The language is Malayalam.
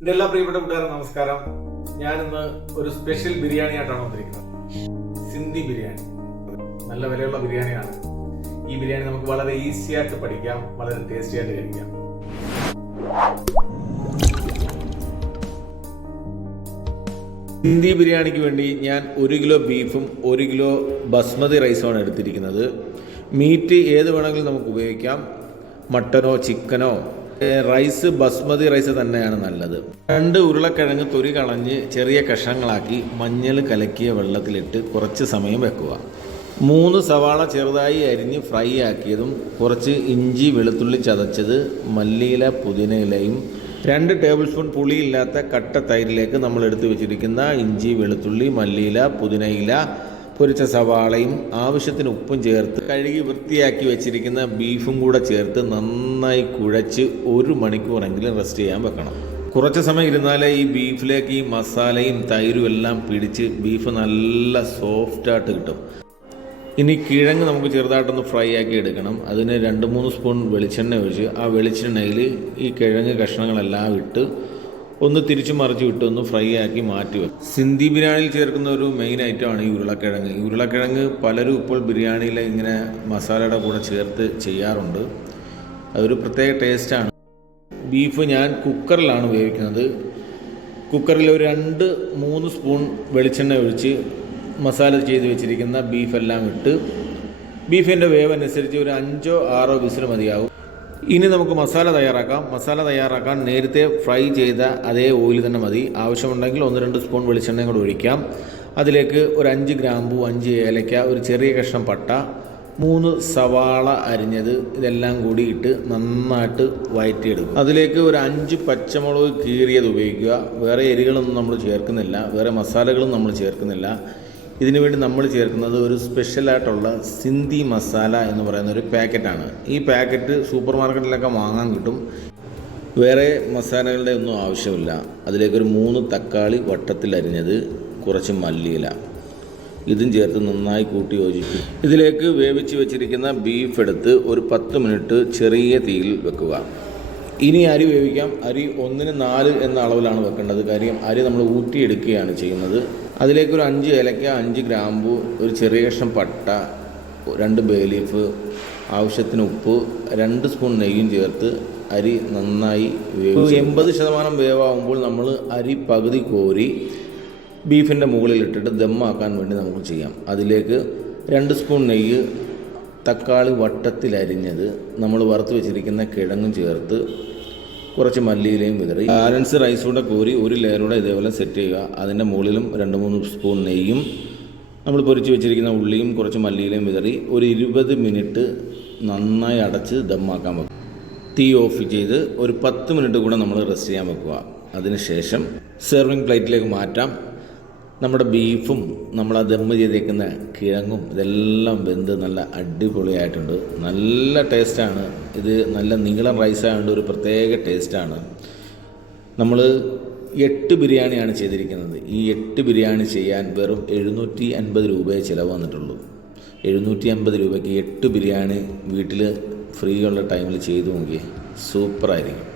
എൻ്റെ എല്ലാ പ്രിയപ്പെട്ട കൂട്ടുകാരും നമസ്കാരം. ഞാനിന്ന് ഒരു സ്പെഷ്യൽ ബിരിയാണി ആയിട്ടാണ് വന്നിരിക്കുന്നത്. സിന്ധി ബിരിയാണി. നല്ല വിലയുള്ള ബിരിയാണിയാണ്. ഈ ബിരിയാണി നമുക്ക് വളരെ ഈസി ആയിട്ട് പഠിക്കാം, വളരെ ടേസ്റ്റി ആയിട്ട് കഴിക്കാം. സിന്ധി ബിരിയാണിക്ക് വേണ്ടി ഞാൻ 1 കിലോ ബീഫും 1 കിലോ ബസ്മതി റൈസുമാണ് എടുത്തിരിക്കുന്നത്. മീറ്റ് ഏത് വേണമെങ്കിലും നമുക്ക് ഉപയോഗിക്കാം, മട്ടനോ ചിക്കനോ. റൈസ് ബസ്മതി റൈസ് തന്നെയാണ് നല്ലത്. 2 ഉരുളക്കിഴങ്ങ് തൊലി കളഞ്ഞ് ചെറിയ കഷ്ണങ്ങളാക്കി മഞ്ഞൾ കലക്കിയ വെള്ളത്തിലിട്ട് കുറച്ച് സമയം വെക്കുക. 3 സവാള ചെറുതായി അരിഞ്ഞ് ഫ്രൈ ആക്കിയതും കുറച്ച് ഇഞ്ചി വെളുത്തുള്ളി ചതച്ചത്, മല്ലിയില പുതിനയിലയും 2 ടേബിൾ സ്പൂൺ പുളിയില്ലാത്ത കട്ട തൈരിലേക്ക് നമ്മൾ എടുത്തു വെച്ചിരിക്കുന്ന ഇഞ്ചി വെളുത്തുള്ളി മല്ലിയില പുതിനയില പൊരിച്ച സവാളയും ആവശ്യത്തിന് ഉപ്പും ചേർത്ത് കഴുകി വൃത്തിയാക്കി വെച്ചിരിക്കുന്ന ബീഫും കൂടെ ചേർത്ത് നന്നായി കുഴച്ച് 1 മണിക്കൂറെങ്കിലും റെസ്റ്റ് ചെയ്യാൻ വെക്കണം. കുറച്ച് സമയം ഇരുന്നാലേ ഈ ബീഫിലേക്ക് ഈ മസാലയും തൈരും എല്ലാം പിടിച്ച് ബീഫ് നല്ല സോഫ്റ്റായിട്ട് കിട്ടും. ഇനി കിഴങ്ങ് നമുക്ക് ചെറുതായിട്ടൊന്ന് ഫ്രൈ ആക്കി എടുക്കണം. അതിന് 2-3 സ്പൂൺ വെളിച്ചെണ്ണ ഒഴിച്ച് ആ വെളിച്ചെണ്ണയിൽ ഈ കിഴങ്ങ് കഷ്ണങ്ങളെല്ലാം ഇട്ട് ഒന്ന് തിരിച്ചു മറിച്ച് വിട്ട് ഒന്ന് ഫ്രൈ ആക്കി മാറ്റി വെക്കും. സിന്ധി ബിരിയാണിയിൽ ചേർക്കുന്ന ഒരു മെയിൻ ഐറ്റമാണ് ഈ ഉരുളക്കിഴങ്ങ്. ഈ ഉരുളക്കിഴങ്ങ് പലരും ഇപ്പോൾ ബിരിയാണിയിൽ ഇങ്ങനെ മസാലയുടെ കൂടെ ചേർത്ത് ചെയ്യാറുണ്ട്. അതൊരു പ്രത്യേക ടേസ്റ്റാണ്. ബീഫ് ഞാൻ കുക്കറിലാണ് വേവിക്കുന്നത്. കുക്കറിൽ ഒരു 2-3 സ്പൂൺ വെളിച്ചെണ്ണ ഒഴിച്ച് മസാല ചെയ്ത് വെച്ചിരിക്കുന്ന ബീഫെല്ലാം ഇട്ട് ബീഫിൻ്റെ വേവ് അനുസരിച്ച് ഒരു 5-6 വിസിൽ മതിയാവും. ഇനി നമുക്ക് മസാല തയ്യാറാക്കാം. മസാല തയ്യാറാക്കാൻ നേരത്തെ ഫ്രൈ ചെയ്ത അതേ ഓയിൽ തന്നെ മതി. ആവശ്യമുണ്ടെങ്കിൽ 1-2 സ്പൂൺ വെളിച്ചെണ്ണയും കൂടെ ഒഴിക്കാം. അതിലേക്ക് ഒരു 5 ഗ്രാമ്പൂ, 5 ഏലക്ക, ഒരു ചെറിയ കഷ്ണം പട്ട, 3 സവാള അരിഞ്ഞത്, ഇതെല്ലാം കൂടി ഇട്ട് നന്നായിട്ട് വഴറ്റിയെടുക്കും. അതിലേക്ക് ഒരു 5 പച്ചമുളക് കീറിയത് ഉപയോഗിക്കുക. വേറെ എരികളൊന്നും നമ്മൾ ചേർക്കുന്നില്ല, വേറെ മസാലകളും നമ്മൾ ചേർക്കുന്നില്ല. ഇതിനു വേണ്ടി നമ്മൾ ചേർക്കുന്നത് ഒരു സ്പെഷ്യലായിട്ടുള്ള സിന്ധി മസാല എന്ന് പറയുന്ന ഒരു പാക്കറ്റാണ്. ഈ പാക്കറ്റ് സൂപ്പർ മാർക്കറ്റിലൊക്കെ വാങ്ങാൻ കിട്ടും. വേറെ മസാലകളുടെ ഒന്നും ആവശ്യമില്ല. അതിലേക്കൊരു 3 തക്കാളി വട്ടത്തിൽ അരിഞ്ഞത്, കുറച്ച് മല്ലിയില, ഇതും ചേർത്ത് നന്നായി കൂട്ടി യോജിക്കും. ഇതിലേക്ക് വേവിച്ച് വെച്ചിരിക്കുന്ന ബീഫ് എടുത്ത് ഒരു 10 മിനിറ്റ് ചെറിയ തീയിൽ വെക്കുക. ഇനി അരി വേവിക്കാം. അരി 1:4 എന്ന അളവിലാണ് വെക്കേണ്ടത്. കാര്യം അരി നമ്മൾ ഊറ്റിയെടുക്കുകയാണ് ചെയ്യുന്നത്. അതിലേക്കൊരു 5 ഏലക്ക, 5 ഗ്രാമ്പു, ഒരു ചെറിയ കഷ്ണം പട്ട, 2 ബേ ലീഫ്, ആവശ്യത്തിന് ഉപ്പ്, 2 സ്പൂൺ നെയ്യും ചേർത്ത് അരി നന്നായി വേവിച്ച് 80% വേവാകുമ്പോൾ നമ്മൾ അരി പകുതി കോരി ബീഫിൻ്റെ മുകളിലിട്ടിട്ട് ദമ്മാക്കാൻ വേണ്ടി നമുക്ക് ചെയ്യാം. അതിലേക്ക് 2 സ്പൂൺ നെയ്യ്, തക്കാളി വട്ടത്തിലരിഞ്ഞത്, നമ്മൾ വറുത്ത് വെച്ചിരിക്കുന്ന കിഴങ്ങും ചേർത്ത് കുറച്ച് മല്ലിയിലയും വിതറി ബാലൻസ് റൈസ് കൂടെ കോരി ഒരു ലെയറൂടെ ഇതേപോലെ സെറ്റ് ചെയ്യുക. അതിൻ്റെ മുകളിലും 2-3 സ്പൂൺ നെയ്യും നമ്മൾ പൊരിച്ച് വെച്ചിരിക്കുന്ന ഉള്ളിയും കുറച്ച് മല്ലിയിലയും വിതറി ഒരു 20 മിനിറ്റ് നന്നായി അടച്ച് ദമ്മാക്കാൻ വെക്കുക. തീ ഓഫ് ചെയ്ത് ഒരു 10 മിനിറ്റ് കൂടെ നമ്മൾ റെസ്റ്റ് ചെയ്യാൻ വെക്കുക. അതിനുശേഷം സെർവിങ് പ്ലേറ്റിലേക്ക് മാറ്റാം. നമ്മുടെ ബീഫും നമ്മൾ ആ ദമ്മ് ചെയ്തേക്കുന്ന കിഴങ്ങും ഇതെല്ലാം വെന്ത് നല്ല അടിപൊളിയായിട്ടുണ്ട്. നല്ല ടേസ്റ്റാണ്. ഇത് നല്ല നീളം റൈസായതുകൊണ്ട് ഒരു പ്രത്യേക ടേസ്റ്റാണ്. നമ്മൾ 8 ബിരിയാണിയാണ് ചെയ്തിരിക്കുന്നത്. ഈ 8 ബിരിയാണി ചെയ്യാൻ വെറും 750 രൂപയെ ചിലവ് വന്നിട്ടുള്ളൂ. 750 രൂപയ്ക്ക് 8 ബിരിയാണി വീട്ടിൽ ഫ്രീ ഉള്ള ടൈമിൽ ചെയ്തു നോക്കിയേ, സൂപ്പറായിരിക്കും.